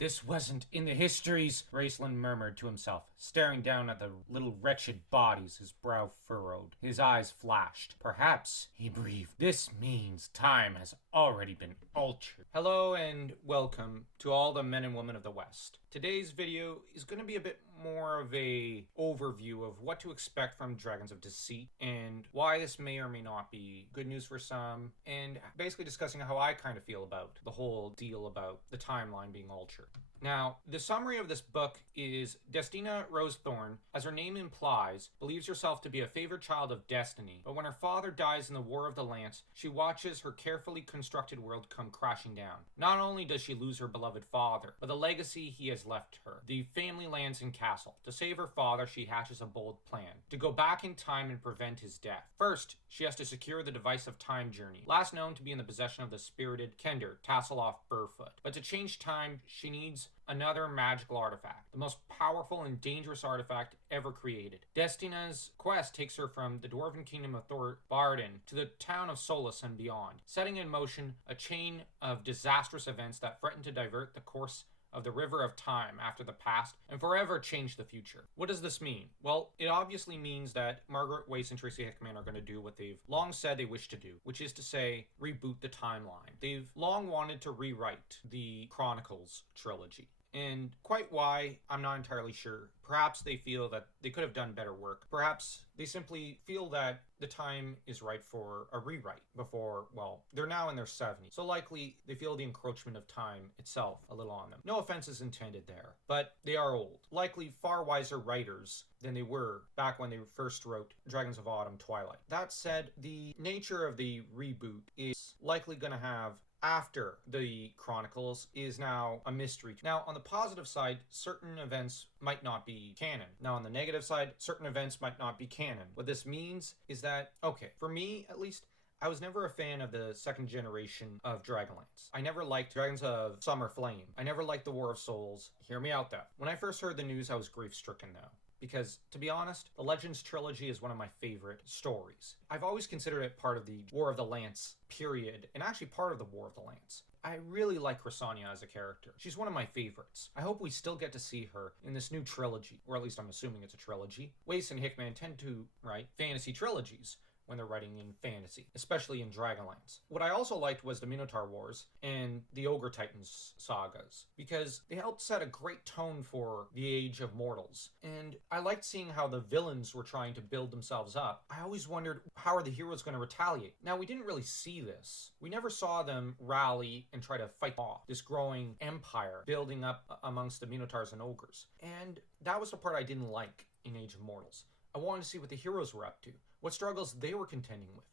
This wasn't in the histories, Raceland murmured to himself, staring down at the little wretched bodies, his brow furrowed. His eyes flashed. Perhaps, he breathed, this means time has already been altered. Hello and welcome to all the men and women of the West. Today's video is going to be a bit more of a overview of what to expect from Dragons of Deceit and why this may or may not be good news for some, and basically discussing how I kind of feel about the whole deal about the timeline being altered. Now, the summary of this book is Destina Rosethorn, as her name implies, believes herself to be a favored child of destiny, but when her father dies in the War of the Lance, she watches her carefully constructed world come crashing down. Not only does she lose her beloved father, but the legacy he has left her, the family lands and castle. To save her father, she hatches a bold plan, to go back in time and prevent his death. First, she has to secure the device of time journey, last known to be in the possession of the spirited Kender, Tasseloff Burfoot. But to change time, she needs another magical artifact, the most powerful and dangerous artifact ever created. Destina's quest takes her from the dwarven kingdom of Barden to the town of Solus and beyond, setting in motion a chain of disastrous events that threaten to divert the course of the river of time after the past and forever change the future. What does this mean? Well, it obviously means that Margaret Weis and Tracy Hickman are going to do what they've long said they wish to do, which is to say, reboot the timeline. They've long wanted to rewrite the Chronicles trilogy. And quite why, I'm not entirely sure. Perhaps they feel that they could have done better work. Perhaps they simply feel that the time is right for a rewrite before, well, they're now in their 70s. So likely they feel the encroachment of time itself a little on them. No offense is intended there, but they are old. Likely far wiser writers than they were back when they first wrote Dragons of Autumn Twilight. That said, the nature of the reboot is likely going to have after the Chronicles is now a mystery. Now, on the positive side, certain events might not be canon. Now, on the negative side, certain events might not be canon. What this means is that, okay, for me at least, I was never a fan of the second generation of Dragonlance. I never liked Dragons of Summer Flame. I never liked the War of Souls. Hear me out though. When I first heard the news, I was grief-stricken though. Because, to be honest, the Legends trilogy is one of my favorite stories. I've always considered it part of the War of the Lance period, and actually part of the War of the Lance. I really like Crysania as a character. She's one of my favorites. I hope we still get to see her in this new trilogy, or at least I'm assuming it's a trilogy. Weis and Hickman tend to write fantasy trilogies when they're writing in fantasy, especially in Dragonlance. What I also liked was the Minotaur Wars and the Ogre Titans sagas, because they helped set a great tone for the Age of Mortals. And I liked seeing how the villains were trying to build themselves up. I always wondered, how are the heroes going to retaliate? Now, we didn't really see this. We never saw them rally and try to fight off this growing empire building up amongst the Minotaurs and Ogres. And that was the part I didn't like in Age of Mortals. I wanted to see what the heroes were up to, what struggles they were contending with.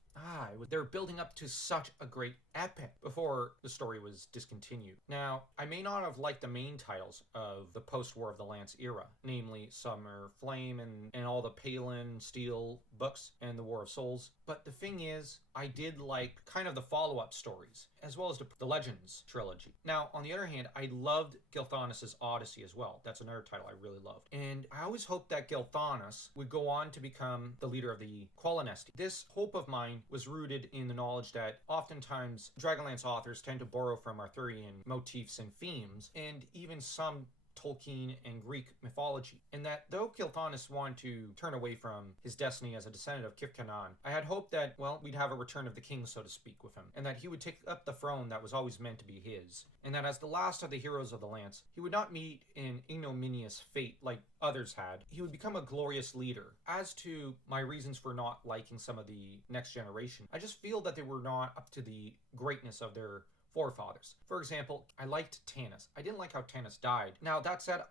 They were building up to such a great epic before the story was discontinued. Now, I may not have liked the main titles of the post-War of the Lance era, namely Summer Flame and all the Palin Steel books and the War of Souls, but the thing is, I did like kind of the follow-up stories, as well as the Legends trilogy. Now, on the other hand, I loved Gilthanas' Odyssey as well. That's another title I really loved. And I always hoped that Gilthanas would go on to become the leader of the Qualinesti. This hope of mine was rooted in the knowledge that oftentimes Dragonlance authors tend to borrow from Arthurian motifs and themes, and even some Tolkien and Greek mythology, and that though Gilthanas wanted to turn away from his destiny as a descendant of Kifkanan, I had hoped that, well, we'd have a return of the king, so to speak, with him, and that he would take up the throne that was always meant to be his, and that as the last of the heroes of the Lance, he would not meet an ignominious fate like others had. He would become a glorious leader. As to my reasons for not liking some of the next generation, I just feel that they were not up to the greatness of their forefathers. For example, I liked Tanis. I didn't like how Tanis died. Now, that said,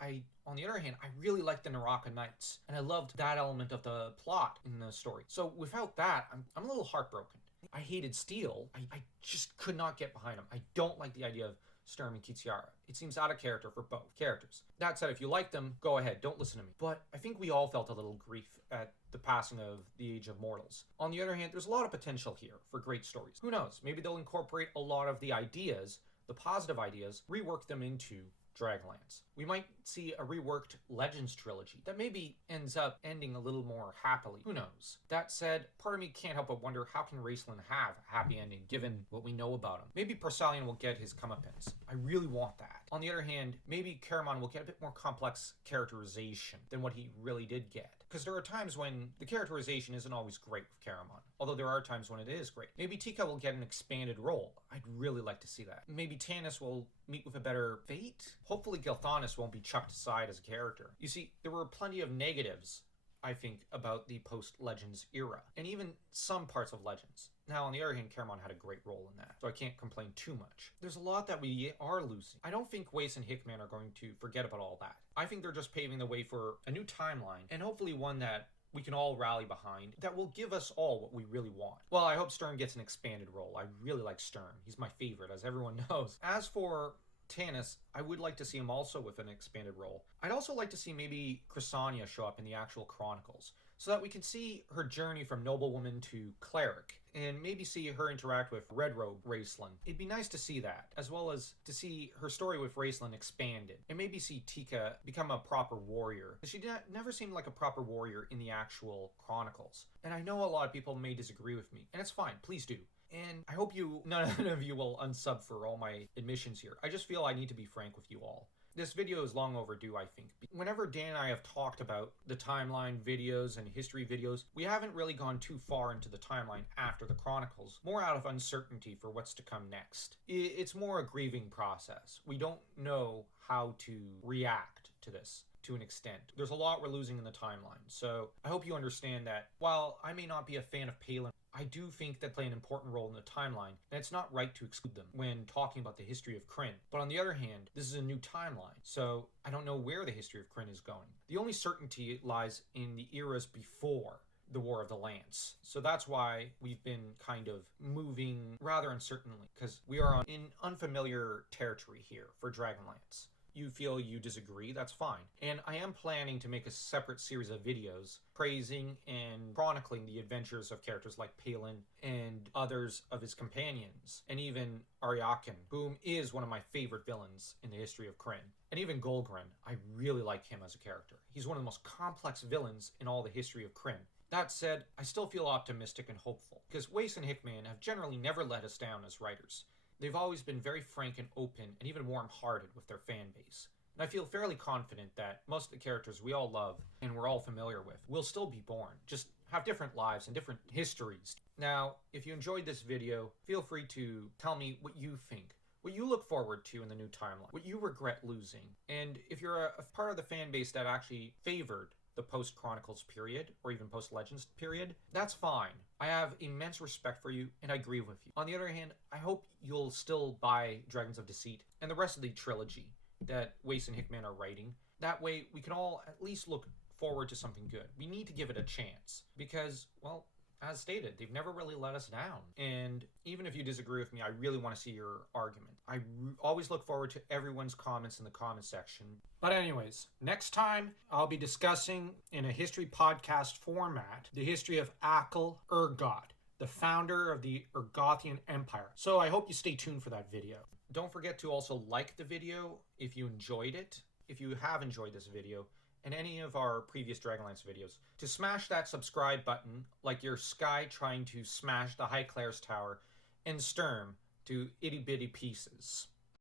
on the other hand, I really liked the Naraka Knights, and I loved that element of the plot in the story. So without that, I'm a little heartbroken. I hated Steel. I just could not get behind him. I don't like the idea of Sturm and Kitiara. It seems out of character for both characters. That said, if you like them, go ahead, don't listen to me. But I think we all felt a little grief at the passing of the Age of Mortals. On the other hand, there's a lot of potential here for great stories. Who knows? Maybe they'll incorporate a lot of the ideas, the positive ideas, rework them into Dragonlance. We might see a reworked Legends trilogy that maybe ends up ending a little more happily. Who knows? That said, part of me can't help but wonder, how can Raceland have a happy ending given what we know about him? Maybe Persalion will get his comeuppance. I really want that. On the other hand, maybe Caramon will get a bit more complex characterization than what he really did get. Because there are times when the characterization isn't always great with Caramon, although there are times when it is great. Maybe Tika will get an expanded role. I'd really like to see that. Maybe Tanis will meet with a better fate. Hopefully Gilthanis won't be chucked aside as a character. You see, there were plenty of negatives, I think, about the post-Legends era, and even some parts of Legends. Now, on the other hand, Caramon had a great role in that, so I can't complain too much. There's a lot that we are losing. I don't think Weiss and Hickman are going to forget about all that. I think they're just paving the way for a new timeline, and hopefully one that we can all rally behind, that will give us all what we really want. Well, I hope Sturm gets an expanded role. I really like Sturm. He's my favorite, as everyone knows. As for Tanis, I would like to see him also with an expanded role. I'd also like to see maybe Chrysania show up in the actual Chronicles, so that we can see her journey from noblewoman to cleric, and maybe see her interact with Red Robe Raceland. It'd be nice to see that, as well as to see her story with Raceland expanded, and maybe see Tika become a proper warrior. She never seemed like a proper warrior in the actual Chronicles. And I know a lot of people may disagree with me, and it's fine, please do. And I hope none of you will unsub for all my admissions here. I just feel I need to be frank with you all. This video is long overdue, I think. Whenever Dan and I have talked about the timeline videos and history videos, we haven't really gone too far into the timeline after the Chronicles, more out of uncertainty for what's to come next. It's more a grieving process. We don't know how to react to this to an extent. There's a lot we're losing in the timeline, so I hope you understand that while I may not be a fan of Palin, I do think they play an important role in the timeline, and it's not right to exclude them when talking about the history of Krynn. But on the other hand, this is a new timeline, so I don't know where the history of Krynn is going. The only certainty lies in the eras before the War of the Lance. So that's why we've been kind of moving rather uncertainly, because we are in unfamiliar territory here for Dragonlance. You feel you disagree, that's fine. And I am planning to make a separate series of videos praising and chronicling the adventures of characters like Palin and others of his companions, and even Ariakin, whom is one of my favorite villains in the history of Krynn. And even Golgren, I really like him as a character. He's one of the most complex villains in all the history of Krynn. That said, I still feel optimistic and hopeful, because Weiss and Hickman have generally never let us down as writers. They've always been very frank and open and even warm-hearted with their fan base. And I feel fairly confident that most of the characters we all love and we're all familiar with will still be born, just have different lives and different histories. Now, if you enjoyed this video, feel free to tell me what you think, what you look forward to in the new timeline, what you regret losing. And if you're a part of the fan base that actually favored the post-Chronicles period, or even post-Legends period, that's fine. I have immense respect for you, and I agree with you. On the other hand, I hope you'll still buy Dragons of Deceit and the rest of the trilogy that Weiss and Hickman are writing. That way, we can all at least look forward to something good. We need to give it a chance, because, well, as stated, they've never really let us down. And even if you disagree with me, I really want to see your argument. I always look forward to everyone's comments in the comment section. But anyways, next time I'll be discussing in a history podcast format the history of Akil Urgot, the founder of the Urgothian Empire. So I hope you stay tuned for that video. Don't forget to also like the video if you enjoyed it, if you have enjoyed this video, and any of our previous Dragonlance videos, to smash that subscribe button like you're Sky trying to smash the High Claire's tower and Sturm to itty-bitty pieces.